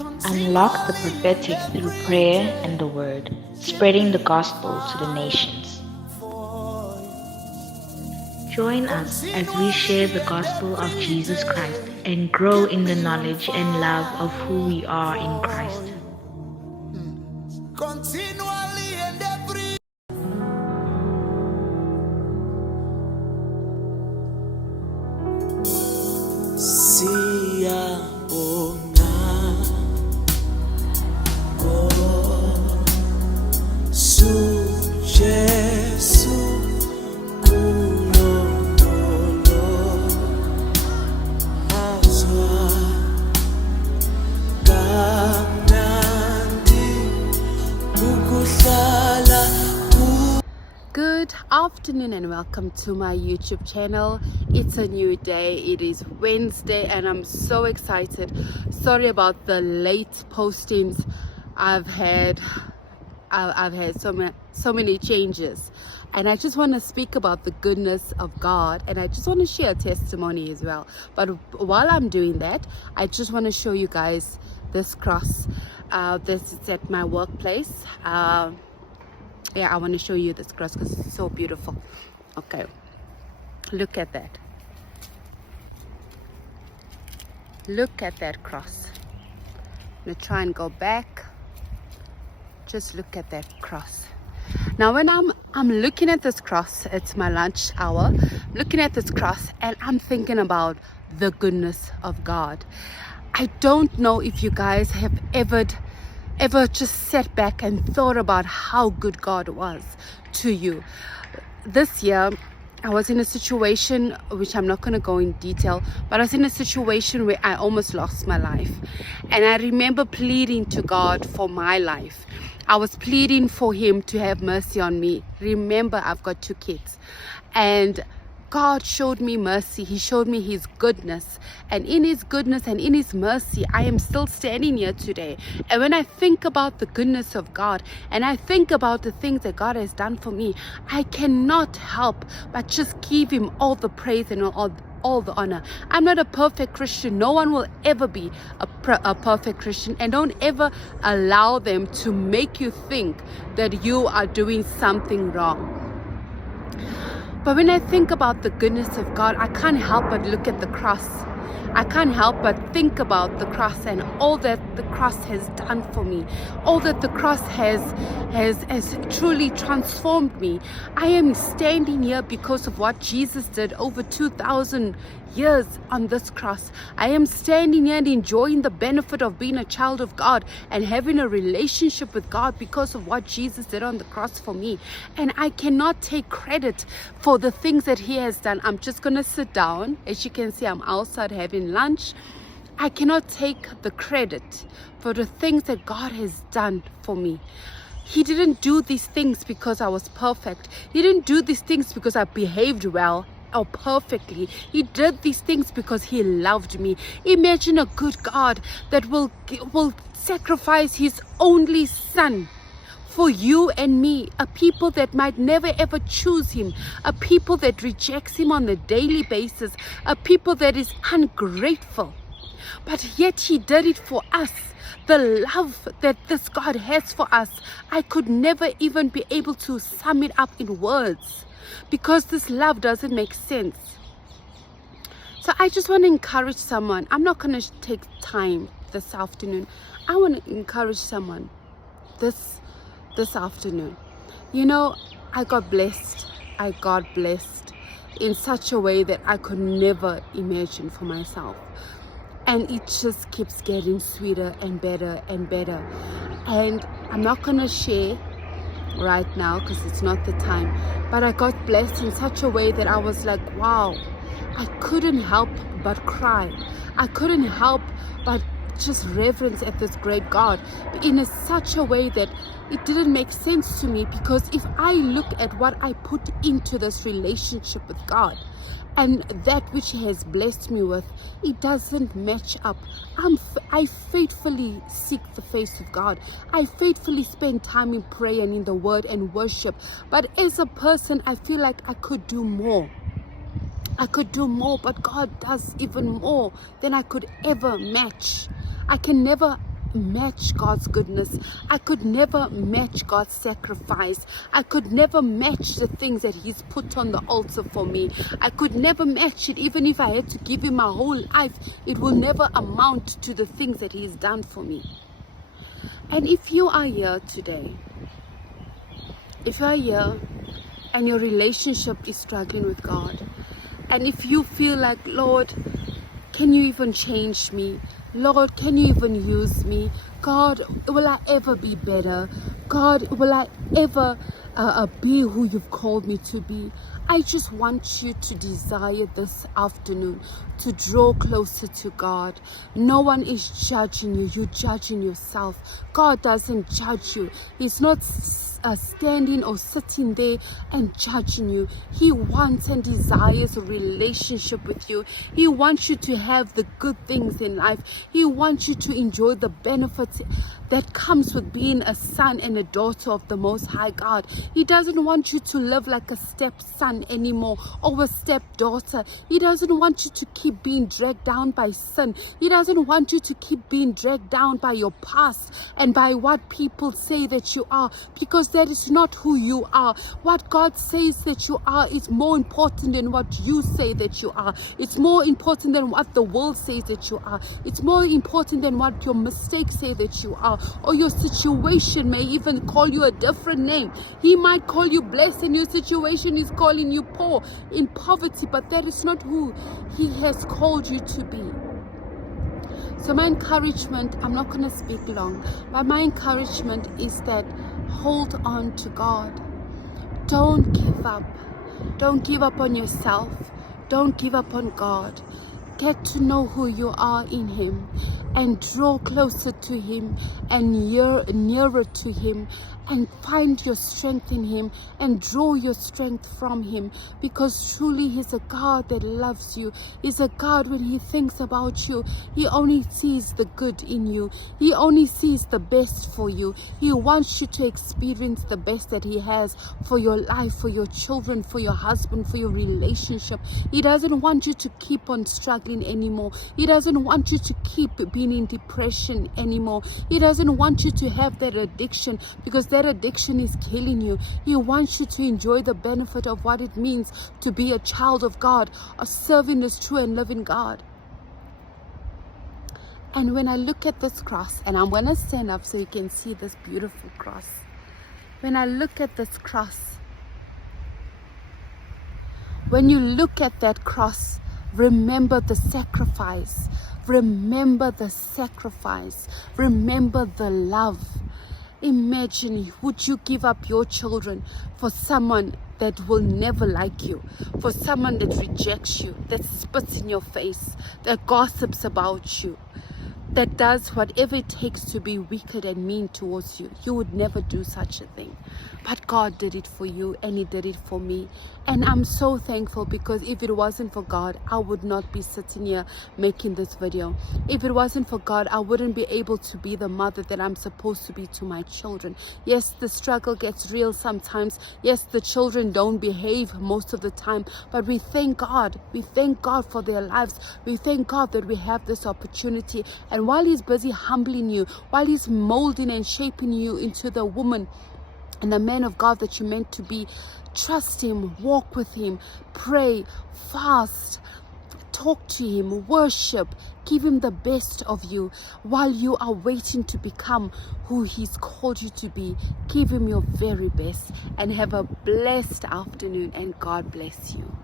Unlock the prophetic through prayer and the word, spreading the gospel to the nations. Join us as we share the gospel of Jesus Christ and grow in the knowledge and love of who we are in Christ. Continually and every Good afternoon and welcome to my YouTube channel. It's a new day. It is Wednesday and I'm so excited. Sorry about the late postings. I've had so many changes, and I just want to speak about the goodness of God, and I just want to share a testimony as well. But while I'm doing that, I just want to show you guys this cross. This is at my workplace. I want to show you this cross because it's so beautiful. Okay, look at that. Look at that cross. I'm going to try and go back. Just look at that cross. Now when I'm looking at this cross, it's my lunch hour, looking at this cross, and I'm thinking about the goodness of God. I don't know if you guys have ever just sat back and thought about how good God was to you. This year I was in a situation, which I'm not going to go in detail, but I was in a situation where I almost lost my life. And I remember pleading to God for my life. I was pleading for him to have mercy on me. Remember, I've got 2 kids. And God showed me mercy. He showed me his goodness. And in his goodness and in his mercy, I am still standing here today. And when I think about the goodness of God, and I think about the things that God has done for me, I cannot help but just give him all the praise and all the honor. I'm not a perfect Christian. No one will ever be a perfect Christian. And don't ever allow them to make you think that you are doing something wrong. But when I think about the goodness of God, I can't help but look at the cross. I can't help but think about the cross and all that the cross has done for me, all that the cross has truly transformed me. I am standing here because of what Jesus did over 2,000 years on this cross. I am standing here and enjoying the benefit of being a child of God and having a relationship with God because of what Jesus did on the cross for me. And I cannot take credit for the things that he has done. I'm just going to sit down. As you can see, I'm outside having lunch. I cannot take the credit for the things that God has done for me. He didn't do these things because I was perfect. He didn't do these things because I behaved well or perfectly. He did these things because he loved me. Imagine a good God that will sacrifice his only son for you and me, a people that might never ever choose him, a people that rejects him on a daily basis, a people that is ungrateful. But yet he did it for us. The love that this God has for us, I could never even be able to sum it up in words, because this love doesn't make sense. So I just want to encourage someone. I'm not going to take time this afternoon. I want to encourage someone this afternoon. You know, I got blessed in such a way that I could never imagine for myself. And it just keeps getting sweeter and better and better. And I'm not going to share right now because it's not the time. But I got blessed in such a way that I was like, wow, I couldn't help but cry. I couldn't help but just reverence at this great God in such a way that it didn't make sense to me, because if I look at what I put into this relationship with God and that which he has blessed me with, it doesn't match up. I faithfully seek the face of God. I faithfully spend time in prayer and in the word and worship. But as a person, I feel like I could do more. I could do more, but God does even more than I could ever match. I can never match God's goodness. I could never match God's sacrifice. I could never match the things that He's put on the altar for me. I could never match it. Even if I had to give Him my whole life, it will never amount to the things that He's done for me. And if you are here today, if you are here and your relationship is struggling with God, and if you feel like, Lord, can you even change me? Lord, can you even use me? God, will I ever be better? God, will I ever be who you've called me to be? I just want you to desire this afternoon to draw closer to God. No one is judging you. You're judging yourself. God doesn't judge you. He's not standing or sitting there and judging you. He wants and desires a relationship with you. He wants you to have the good things in life. He wants you to enjoy the benefits that comes with being a son and a daughter of the Most High God. He doesn't want you to live like a stepson anymore or a stepdaughter. He doesn't want you to keep being dragged down by sin. He doesn't want you to keep being dragged down by your past and by what people say that you are, because that is not who you are. What God says that you are is more important than what you say that you are. It's more important than what the world says that you are. It's more important than what your mistakes say that you are, or your situation may even call you a different name. He might call you blessed and your situation is calling you poor, in poverty, but that is not who He has called you to be. So my encouragement, I'm not going to speak long, but my encouragement is that hold on to God. Don't give up. Don't give up on yourself. Don't give up on God. Get to know who you are in Him and draw closer to Him and nearer to Him, and find your strength in Him and draw your strength from Him, because truly He's a God that loves you. He's a God, when He thinks about you, He only sees the good in you. He only sees the best for you. He wants you to experience the best that He has for your life, for your children, for your husband, for your relationship. He doesn't want you to keep on struggling anymore. He doesn't want you to keep being in depression anymore. He doesn't want you to have that addiction, because that addiction is killing you. He wants you to enjoy the benefit of what it means to be a child of God, a serving this true and living God. And when I look at this cross, and I'm going to stand up so you can see this beautiful cross. When I look at this cross, when you look at that cross, remember the sacrifice. Remember the sacrifice. Remember the love. Imagine, would you give up your children for someone that will never like you, for someone that rejects you, that spits in your face, that gossips about you, that does whatever it takes to be wicked and mean towards you? You would never do such a thing. But God did it for you, and He did it for me. And I'm so thankful, because if it wasn't for God, I would not be sitting here making this video. If it wasn't for God, I wouldn't be able to be the mother that I'm supposed to be to my children. Yes, the struggle gets real sometimes. Yes, the children don't behave most of the time. But we thank God. We thank God for their lives. We thank God that we have this opportunity. And while He's busy humbling you, while He's molding and shaping you into the woman and the man of God that you're meant to be, trust Him, walk with Him, pray, fast, talk to Him, worship, give Him the best of you while you are waiting to become who He's called you to be. Give Him your very best, and have a blessed afternoon, and God bless you.